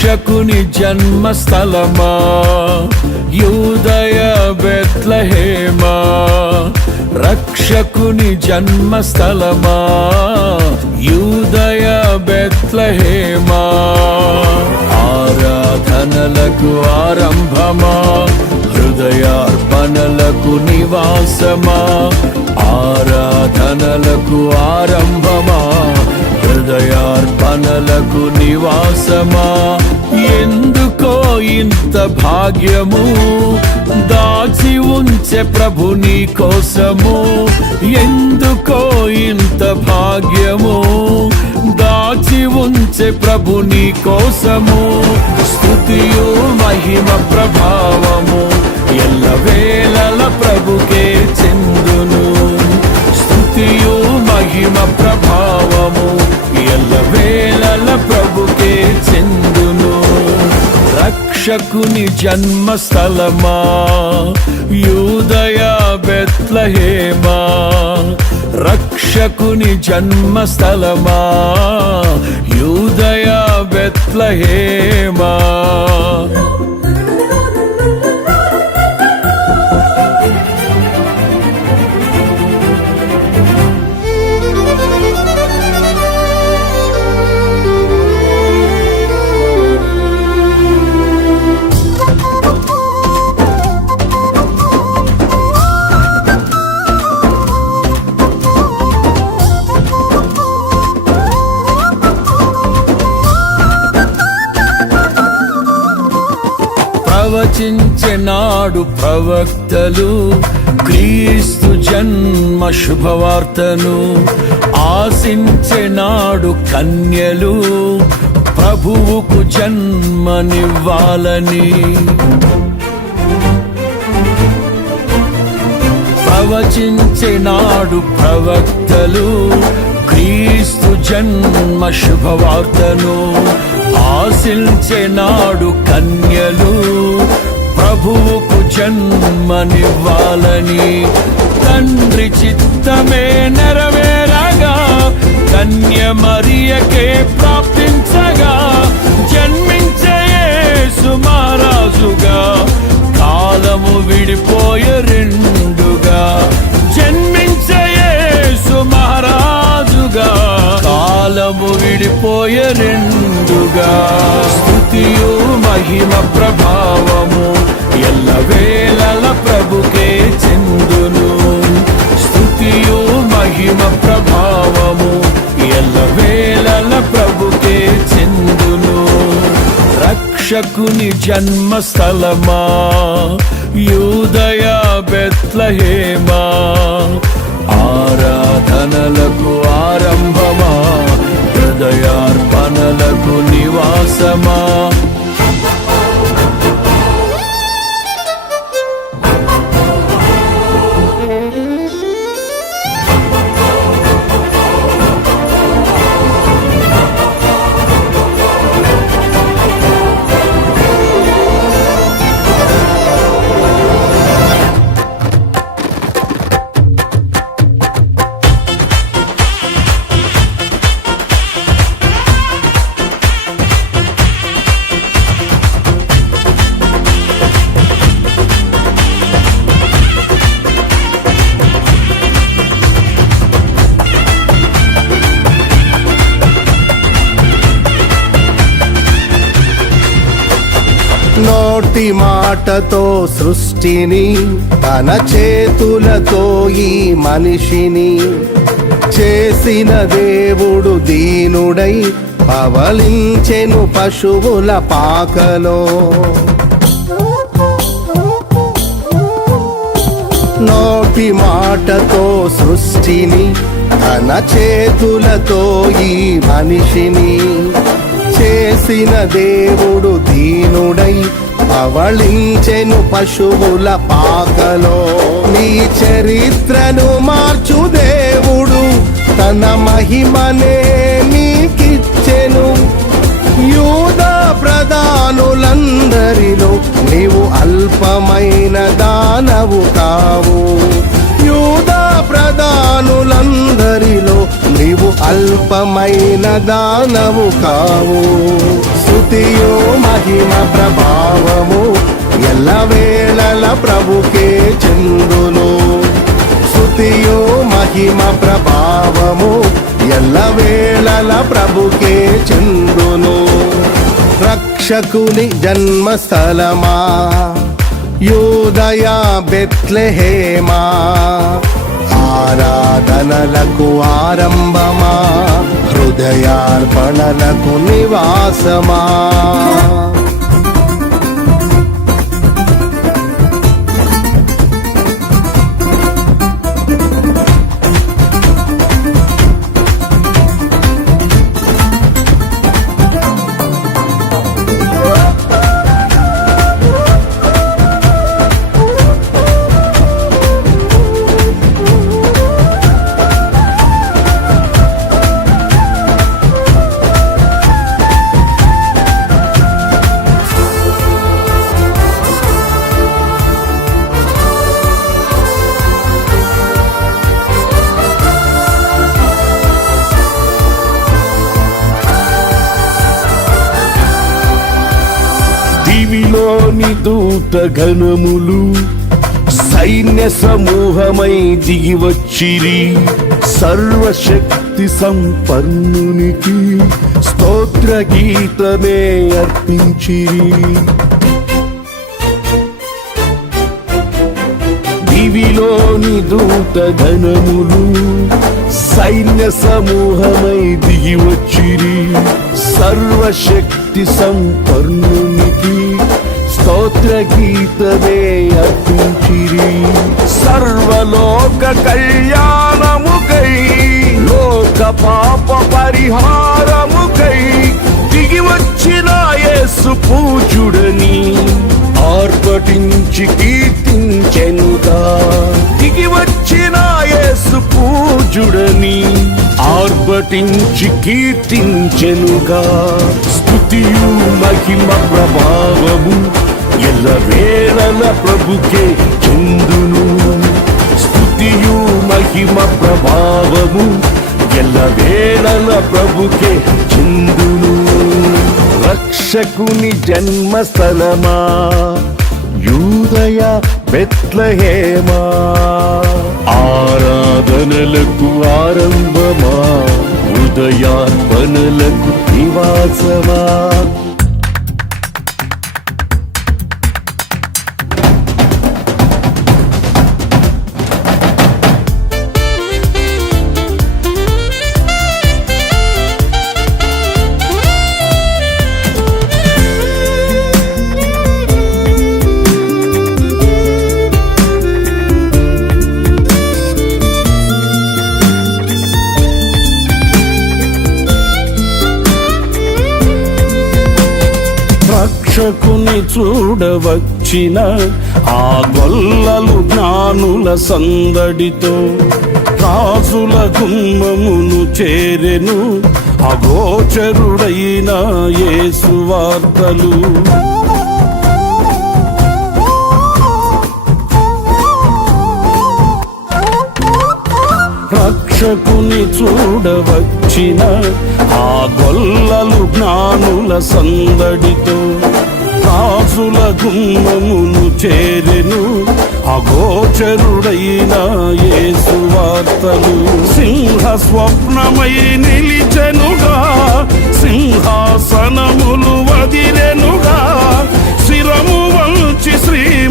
రక్షకుని జన్మస్థలమా యూదయ బెత్లెహేమా, రక్షకుని జన్మస్థలమా యూదయ బెత్లెహేమా. ఆరాధనలకు ఆరంభమా, హృదయార్పణలకు నివాసమా, ఆరాధనలకు ఆరంభమా, హృదయార్పణలకు నివాసమా. ఎందుకో ఇంత భాగ్యము దాచి ఉంచే ప్రభు నీ కోసము, ఎందుకో ఇంత భాగ్యము దాచి ఉంచే ప్రభు నీ కోసము. స్తుతియు మహిమ ప్రభావము ఎల్లవేళల ప్రభుకే చెందును, స్తుతియు మహిమ ప్రభావము ఎల్లవేళల ప్రభుకే చెందును. రక్షకుని జన్మస్థలమా యూదయ బెత్లెహేమా, రక్షకుని జన్మస్థలమా యూదయ బెత్లెహేమా. ప్రవచించెనాడు ప్రవక్తలు క్రీస్తు జన్మ శుభవార్తను, ఆశించెనాడు కన్యలు ప్రభువుకు జన్మనివ్వాలని. ప్రవచించెనాడు ప్రవక్తలు క్రీస్తు జన్మ శుభవార్తను, ఆశించెనాడు కన్యలు ప్రభువుకు జన్మనివ్వాలని. తండ్రి చిత్తమే నెరవేరగా కన్య మరియకే ప్రాప్తించగా, జన్మించే యేసు మహారాజుగా కాలము విడిపోయే రెండుగా, జన్మించే యేసు మహారాజుగా కాలము విడిపోయే రెండుగా. స్తుతియు మహిమ ప్రభావము ఎల్లవేళల ప్రభుకే చెందును, స్తుతియు మహిమ ప్రభావము ఎల్లవేళల ప్రభుకే చెందును. రక్షకుని జన్మస్థలమా యూదయ బెత్లెహేమా, ఆరాధనలకు ఆరంభమా, హృదయార్పణలకు నివాసమా. నోటి మాటతో సృష్టిని, తన చేతులతో ఈ మనిషిని చేసిన దేవుడు దీనుడై పవలించెను పశువుల పాకలో. నోటి మాటతో సృష్టిని, తన చేతులతో ఈ మనిషిని చేసిన దేవుడు దీనుడై పవళించెను పశువుల పాకలో. నీ చరిత్రను మార్చు దేవుడు తన మహిమనే నీకిచ్చెను. యూదా ప్రధానులందరిలో నీవు అల్పమైన దానవు కావు. యూదా ప్రధానులందరిలో నీవు అల్పమైన దానవు కావు. స్తుతియో మహిమ ప్రభావము ఎల్లవేళల ప్రభుకే చెందును. స్తుతియు మహిమ ప్రభావము ఎల్లవేళల ప్రభుకే చెందును. రక్షకుని జన్మస్థలమా యూదయ బెత్లెహేమా, ఆరాధనలకు ఆరంభమా, హృదయార్పణలకు నివాసమా. దివిలోని దూత గణములు సైన్య సమూహమై దిగి వచ్చిరి, సర్వశక్తి సంపన్నునికి స్తోత్ర గీతమే అర్పించిరి. దివిలోని దూత గణములు సైన్య సమూహమై దిగి వచ్చిరి, సర్వశక్తి సంపన్నునికి స్తోత్ర గీతమే అర్పించిరి. సర్వలోక కళ్యాణముకై లోక పాప పరిహారముకై దిగి వచ్చిన యేసు పూజుడని ఆర్భటించి కీర్తించెనుగా. దిగి వచ్చిన యేసు పూజుడని ఆర్భటించి కీర్తించెనుగా. స్తుతియు మహిమ ప్రభావము ఎల్లవేళల ప్రభుకే చెందును. స్తుతియు మహిమ ప్రభావము ఎల్లవేళల ప్రభుకే చెందును. రక్షకుని జన్మస్థలమా యూదయ బెత్లెహేమా, ఆరాధనలకు ఆరంభమా, హృదయార్పణలకు నివాసమా. రక్షకుని చూడవచ్చిన ఆ గొల్లలు జ్ఞానుల సందడితో రాజుల గుమ్మమును చేరెను, అగోచరుడైన యేసు వార్తలు. రక్షకుని చూడవచ్చిన ఆ గొల్లలు జ్ఞానుల సందడితో రాజుల గుమ్మమును చేరెను, అగోచరుడైన యేసు వార్తలు. సింహ స్వప్నమై నిలిచెనుగా, సింహాసనములు వదిలే